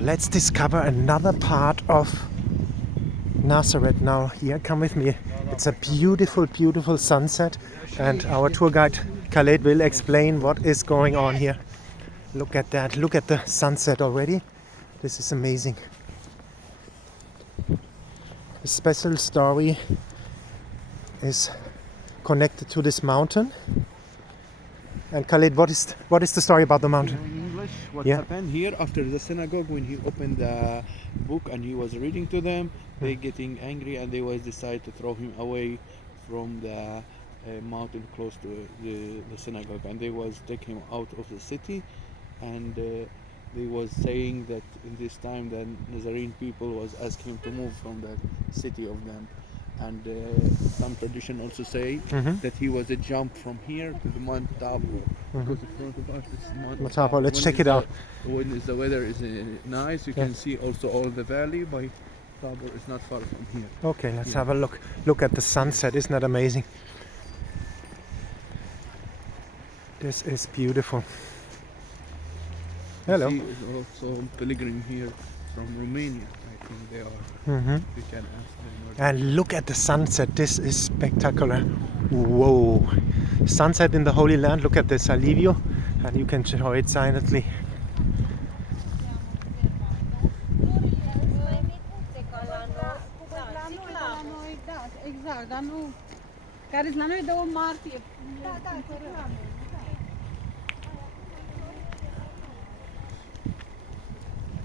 Let's discover another part of Nazareth now. Here, come with me. It's a beautiful, beautiful sunset, and our tour guide Khaled will explain what is going on here. Look at that. Look at the sunset already. This is amazing. The special story is connected to this mountain. And Khaled, what is the story about the mountain? In English, what happened here after the synagogue when he opened the book and he was reading to them, they getting angry and they was decide to throw him away from the mountain close to the synagogue, and they was take him out of the city, and they was saying that in this time the Nazarene people was asking him to move from the city of them. And some tradition also say that he was a jump from here to the Mount Tabor. Because in front of us is Mount Tabor. Let's check it out. When the weather is nice, you can see also all the valley. By Tabor is not far from here. Okay, let's have a look. Look at the sunset. Isn't that amazing? This is beautiful. Hello. You see also pilgrim here from Romania. I think they are. You can ask them. And look at the sunset. This is spectacular. Whoa. Sunset in the Holy Land. Look at this alivio. And you can enjoy it silently.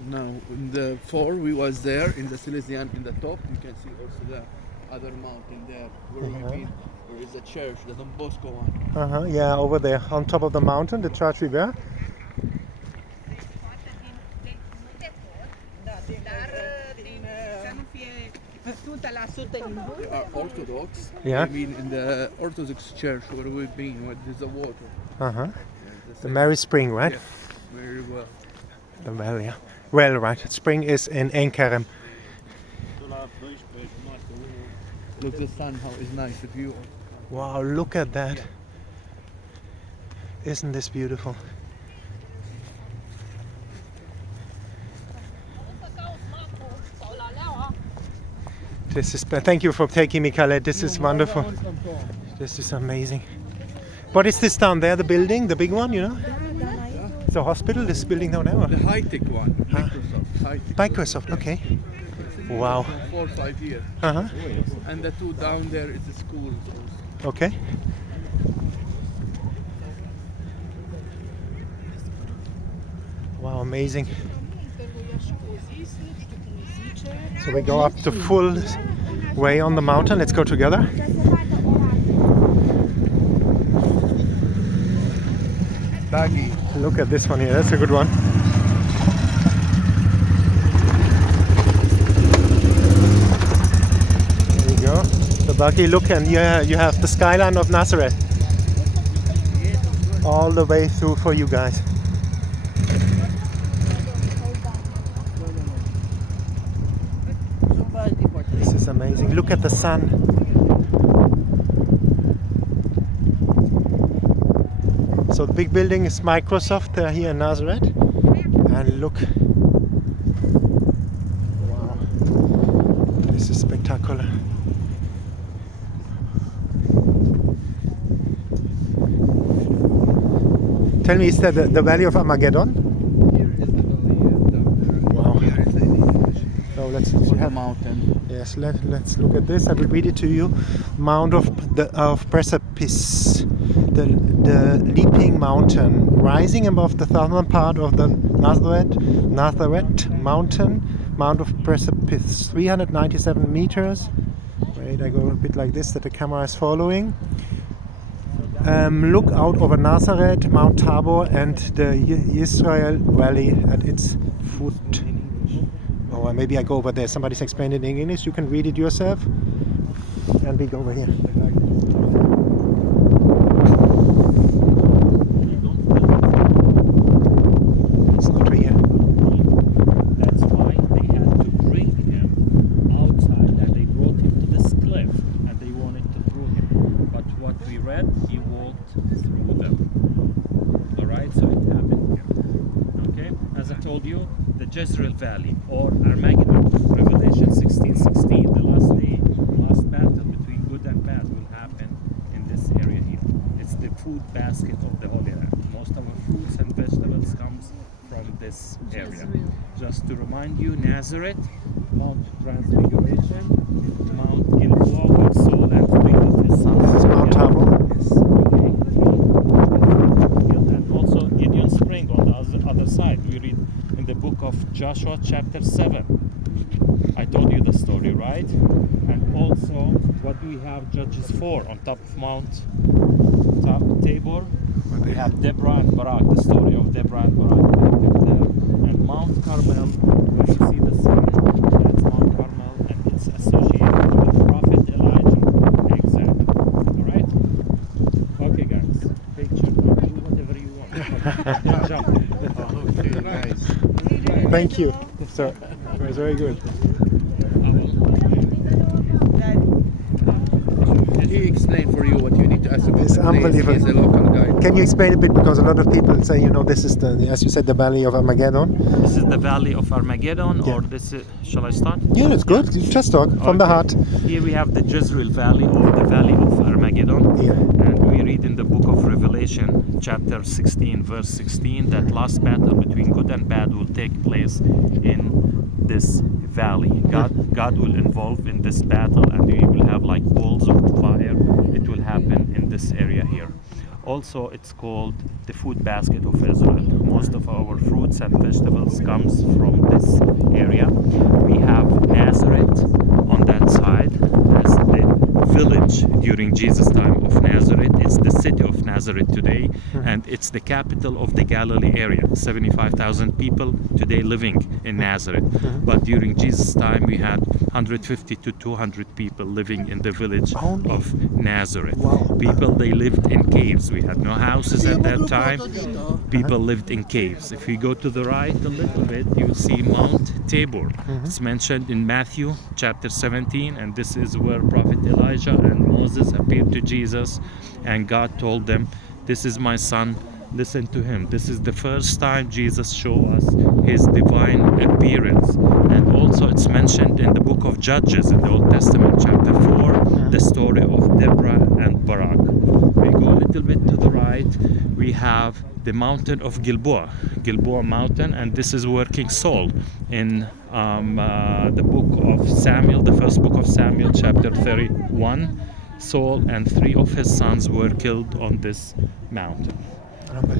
Now, in the four we was there in the Silesian in the top. You can see also the other mountain there where we've been. There is a church, the Don Bosco one. Yeah, over there on top of the mountain, the church we were. They are Orthodox. Yeah. I mean, in the Orthodox church where we've been, where there's the water. Yeah, the Mary Spring, right? Yeah, very well. The well, yeah. Well, right. Spring is in Enkerem. Look the sun, how is nice the view. Wow, look at that. Isn't this beautiful? This is. Thank you for taking me, Khaled. This is wonderful. This is amazing. What is this down there? The building, the big one, you know? It's a hospital. This building down there. The high-tech one, Microsoft. Microsoft. Okay. Wow. 4 or 5 years. And the two down there is the schools also. Okay. Wow, amazing. So we go up the full way on the mountain. Let's go together. Buggy. Look at this one here. That's a good one. There you go. The buggy. Look, and you have the skyline of Nazareth all the way through for you guys. This is amazing. Look at the sun. So the big building is Microsoft here in Nazareth. And look. Wow. This is spectacular. Tell me, is that the Valley of Armageddon? Here is the valley. Wow. Here is in English. So let's The mountain. Yes, let's look at this. I will read it to you. Mount of Precipice, the leaping mountain, rising above the southern part of the Nazareth mountain, Mount of Precipice, 397 meters. Wait, I go a bit like this that the camera is following. Look out over Nazareth, Mount Tabor, and the Israel Valley at its foot. Or maybe I go over there. Somebody's explained it in English. You can read it yourself. And we go over here. It's not here. That's why they had to bring him outside, and they brought him to this cliff, and they wanted to throw him. But what we read, he walked through them. Alright, so it happened here. Okay? As I told you, the Jezreel Valley, or Armageddon. Revelation 16:16, the last day, last battle between good and bad will happen in this area here. It's the food basket of the Holy Land. Most of our fruits and vegetables comes from this area. Just to remind you, Nazareth, Mount Transfiguration, Mount Gilboa, with Saul and three of his sons. This is Mount Tabor. And also Gideon Spring on the other side. We read in the book of Joshua chapter 7. I told you the story, right? And also what do we have? Judges 4 on top of Mount Tabor. We have Deborah and Barak, the story of Deborah and Barak. And Mount Carmel, where you see the sun, that's Mount Carmel, and it's associated with Prophet Elijah. Exactly. Alright? Okay guys, picture, do whatever you want. Jump. Okay, nice. Thank you. So it was very good. Did he explain for you what you need to ask about? It's the place? unbelievable. He's a local guide. Can you explain a bit, because a lot of people say, this is the, as you said, the Valley of Armageddon. This is the Valley of Armageddon, Yeah. or this is, shall I start? Yeah, that's good. You just talk from the Okay. heart. Here we have the Jezreel Valley, or the Valley of Armageddon. Yeah. And we read in the book of Revelation, chapter 16, verse 16, that last battle between good and bad will take place in this valley. God will involve in this battle, and we will have like balls of fire. It will happen in this area here. Also, it's called the food basket of Israel. Most of our fruits and vegetables comes from this area. We have Nazareth on that side. That's the village during Jesus' time of Nazareth. It's the city of Nazareth today, and it's the capital of the Galilee area. 75,000 people today living in Nazareth. But during Jesus' time, we had 150 to 200 people living in the village Only? of Nazareth. Wow. People, they lived in caves. We had no houses at that time. People lived in caves. If you go to the right a little bit, you'll see Mount Tabor. It's mentioned in Matthew chapter 17, and this is where Prophet Elijah and Moses appeared to Jesus, and God told them, "This is my son, listen to him." This is the first time Jesus showed us his divine appearance. And also it's mentioned in the book of Judges in the Old Testament, chapter 4, the story of Deborah and Barak. We go a little bit to the right, we have the mountain of Gilboa mountain, and this is where King Saul in the book of Samuel, the first book of Samuel, chapter 31, Saul and three of his sons were killed on this mountain.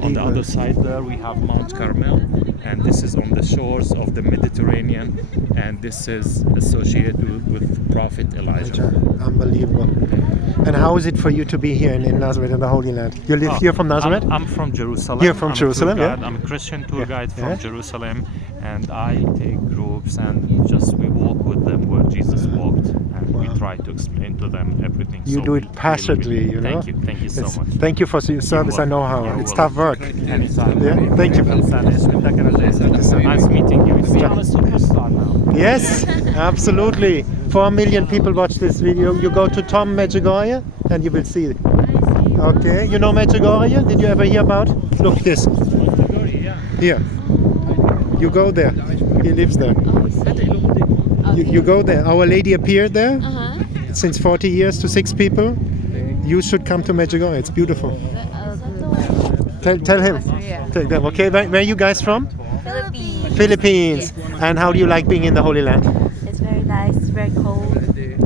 On the other side there we have Mount Carmel, and this is on the shores of the Mediterranean, and this is associated with Prophet Elijah. Unbelievable. And how is it for you to be here in Nazareth, in the Holy Land? You live here from Nazareth? I'm from Jerusalem. You're from Jerusalem, I'm a tour guide. yeah? I'm a Christian tour guide from Yeah. Jerusalem, and I take groups and just we walk with them where Jesus walked, and we try to explain to them everything. You So do we it really, passionately, really- Thank you so It's- much. Thank you for your service. I know how. You're It's welcome. tough work. Anytime. Yeah, thank you. Nice meeting you. I'm a superstar now. Yes, absolutely. 4 million people watch this video. You go to Tom Medjugorje and you will see it. Okay, you know Medjugorje? Did you ever hear about? Look this. Here. You go there. He lives there. You go there. Our Lady appeared there since 40 years to 6 people. You should come to Medjugorje. It's beautiful. Tell him. Tell them. Okay, where are you guys from? Philippines. Philippines. And how do you like being in the Holy Land? It's very nice. It's very cold.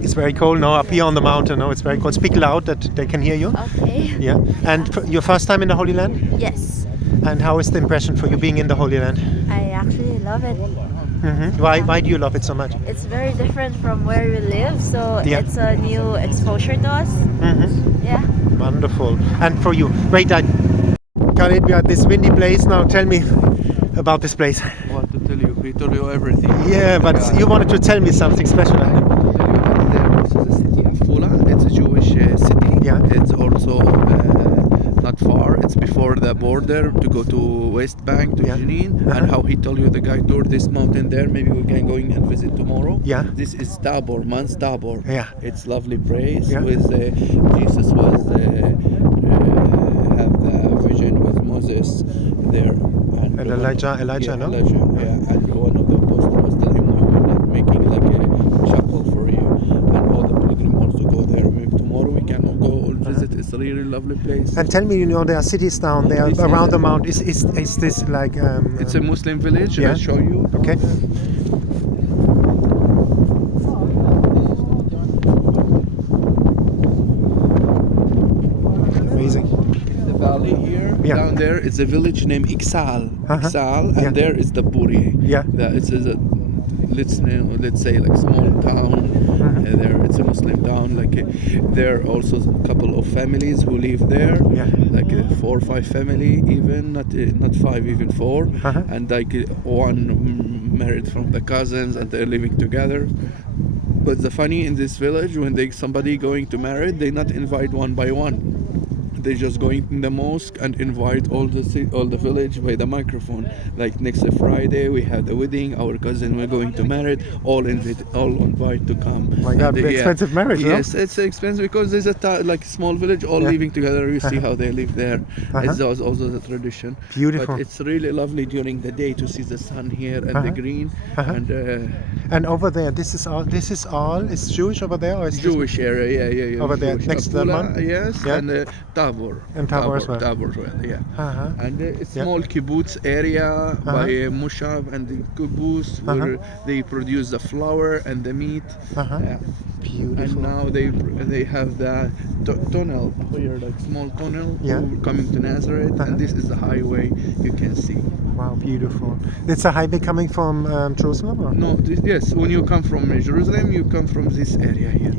It's very cold. No, up here on the mountain. No, it's very cold. Speak loud that they can hear you. Okay. Yeah. And your first time in the Holy Land? Yes. And how is the impression for you being in the Holy Land? I actually love it. Why do you love it so much? It's very different from where we live, so Yeah. it's a new exposure to us. Yeah. Wonderful. And for you, wait, Khalid, we are at this windy place now. Tell me about this place. I want to tell you, he told you everything. Yeah, but you wanted to tell me something special. There also the city of Fula. It's a Jewish city. Yeah. It's also not far. It's before the border to go to West Bank to Yeah. Jenin. And how he told you the guy toured this mountain there. Maybe we can go in and visit tomorrow. Yeah. This is Tabor, Mount Tabor. Yeah. It's lovely place Yeah. with Jesus was have the vision with Moses there. And Elijah, no? Yeah, and lovely place. And tell me, there are cities down there This around is- the mount. Is this like? It's a Muslim village. Yeah. I'll show you. Okay. Amazing. The valley here, Yeah. down there is a village named Iksal. Uh-huh. Iksal, and Yeah. there is the Buri. Yeah. It's a let's say like small town. There it's a Muslim town. Like there are also a couple of families who live there. Yeah. Like 4 or 5 family, even not 5, even 4, Uh-huh. and like one married from the cousins, and they're living together. But the funny in this village, when somebody going to marry, they not invite one by one. They just go in the mosque and invite all the village by the microphone. Like next Friday we had a wedding. Our cousin we're going to marry. All invite to come. My God, And, very expensive marriage, no? Yes, it's expensive because there's like small village all Yeah. living together. You see how they live there. Uh-huh. It's also the tradition. Beautiful. But it's really lovely during the day to see the sun here and the Uh-huh. green. Uh-huh. And And over there, this is all. Is Jewish over there, or is this Jewish area, yeah. Over there, Jewish. next to the Afula, mountain? yes, Yeah. and Tabor. And Tabor as well. Tabor, yeah. Uh-huh. And a Yeah. small kibbutz area by Mushab and the kibbutz where they produce the flour and the meat. Uh-huh. Yeah. Beautiful. And now they have the tunnel here, like small tunnel Yeah. coming to Nazareth, Uh-huh. and this is the highway you can see. Wow, beautiful. It's a highway coming from Jerusalem, or? No, yes, when you come from Jerusalem, you come from this area here.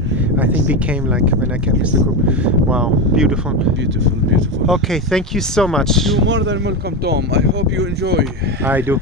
I think we came like when I came with the group. Wow, beautiful. Beautiful, beautiful. Okay, thank you so much. You're more than welcome, Tom. I hope you enjoy. I do.